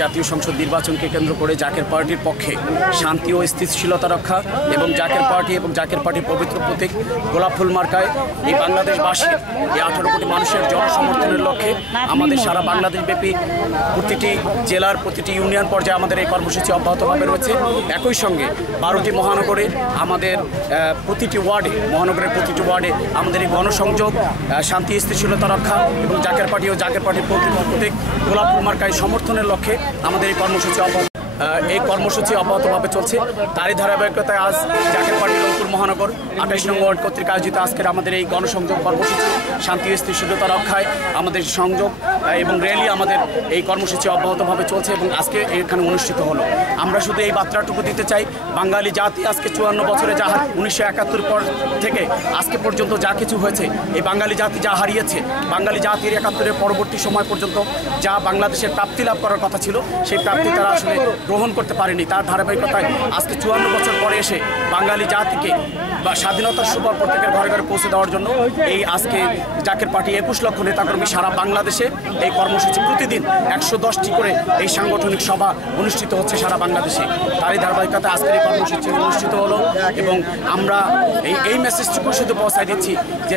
জাতীয় সংসদ নির্বাচনকে কেন্দ্র করে জাকের পার্টির পক্ষে শান্তি ও স্থিতিশীলতা রক্ষা এবং জাকের পার্টির পবিত্র প্রতীক গোলাপ ফুল মার্কায় এই বাংলাদেশবাসী এই 18 কোটি মানুষের জনসমর্থনের লক্ষ্যে আমাদের সারা বাংলাদেশব্যাপী প্রতিটি জেলার প্রতিটি ইউনিয়ন পর্যায়ে আমাদের এই কর্মসূচি অব্যাহতভাবে রয়েছে। একই সঙ্গে 12টি মহানগরে আমাদের মহানগরের প্রতিটি ওয়ার্ডে আমাদের এই গণসংযোগ, শান্তি স্থিতিশীলতা রক্ষা এবং জাকের পার্টির প্রতীক গোলাপ ফুল মার্কায় সমর্থনের লক্ষ্যে আমাদের এই কর্মসূচি অব্যাহতভাবে চলছে। তারই ধারাবাহিকতায় আজ জাকের পার্টি রংপুর মহানগর 28 নং ওয়ার্ড কর্তৃক আয়োজিত আজকের আমাদের এই গণসংযোগ কর্মসূচি শান্তি ও স্থিতিশীলতা রক্ষায় আমাদের সংযোগ এবং র্যালি আমাদের এই কর্মসূচি অব্যাহতভাবে চলছে এবং আজকে এখানে অনুষ্ঠিত হলো। আমরা শুধু এই বার্তাটুকু দিতে চাই, বাঙালি জাতি আজকে 54 বছরে যা 1971 পর থেকে আজকে পর্যন্ত যা কিছু হয়েছে, এই বাঙালি জাতি যা হারিয়েছে, বাঙালি জাতির 71-এর পরবর্তী সময় পর্যন্ত যা বাংলাদেশের প্রাপ্তি লাভ করার কথা ছিল সেই প্রাপ্তি তারা আসলে গ্রহণ করতে পারেনি। তার ধারাবাহিকতায় আজকে 54 বছর পরে এসে বাঙালি জাতিকে বা স্বাধীনতার সুফল প্রত্যেকের ঘরে ঘরে পৌঁছে দেওয়ার জন্য এই আজকে জাকের পার্টি 21 লক্ষ নেতাকর্মী সারা বাংলাদেশে এই কর্মসূচি প্রতিদিন 110টি করে এই সাংগঠনিক সভা অনুষ্ঠিত হচ্ছে সারা বাংলাদেশে। তারই ধারাবাহিকতায় আজকের এই কর্মসূচি অনুষ্ঠিত হলো এবং আমরা এই মেসেজটুকু শুধু পৌঁছায় দিচ্ছি যে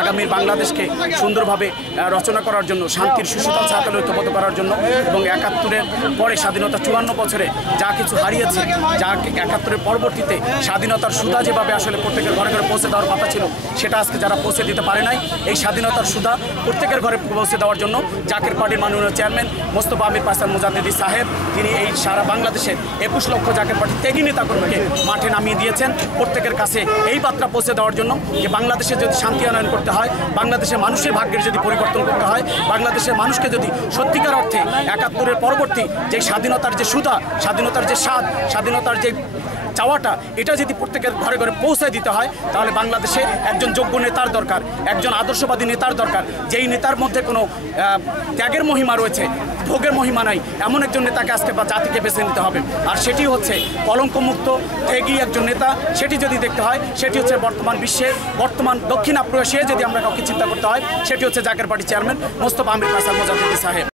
আগামী বাংলাদেশকে সুন্দরভাবে রচনা করার জন্য, শান্তির সুশীতল ছায়াতলে ঐক্যবদ্ধ করার জন্য এবং 71-এর পরে স্বাধীনতা 54 বছরে যা কিছু হারিয়েছে, যা 71-এর পরবর্তীতে স্বাধীনতার সুধা যেভাবে আসলে প্রত্যেকের ঘরে ঘরে পৌঁছে দেওয়ার কথা ছিল সেটা আজকে যারা পৌঁছে দিতে পারে নাই, এই স্বাধীনতার সুধা প্রত্যেকের ঘরে পৌঁছে দেওয়ার জন্য জাকের পার্টির মাননীয় চেয়ারম্যান মোস্তফা আমির পাশান মুজাদ্দিদি সাহেব তিনি এই সারা বাংলাদেশের 21 লক্ষ জাকের পার্টির ত্যাগী নেতাকর্মীকে মাঠে নামিয়ে দিয়েছেন প্রত্যেকের কাছে এই বার্তা পৌঁছে দেওয়ার জন্য যে বাংলাদেশে যদি শান্তি আনয়ন করতে হয়, বাংলাদেশের মানুষের ভাগ্যের যদি পরিবর্তন করতে হয়, বাংলাদেশের মানুষকে যদি সত্যিকার অর্থে 71-এর পরবর্তী যে স্বাধীনতার যে সুধা, স্বাধীনতার যে স্বাদ, স্বাধীনতার যে চাওয়াটা, এটা যদি প্রত্যেকের ঘরে ঘরে পৌঁছায় দিতে হয় তাহলে বাংলাদেশে একজন যোগ্য নেতার দরকার, একজন আদর্শবাদী নেতার দরকার, যেই নেতার মধ্যে কোনো ত্যাগের মহিমা রয়েছে, ভোগের মহিমা নাই, এমন একজন নেতাকে আজকে বা জাতিকে বেছে নিতে হবে। আর সেটি হচ্ছে কলঙ্কমুক্ত ত্যাগী একজন নেতা। সেটি যদি দেখতে হয় সেটি হচ্ছে বর্তমান বিশ্বে, বর্তমান দক্ষিণ আফ্রিকায় যদি আমরা কাউকে চিন্তা করতে হয় সেটি হচ্ছে জাকের পার্টি চেয়ারম্যান মোস্তফা আমির পাশান মুজাদ্দিদি সাহেব।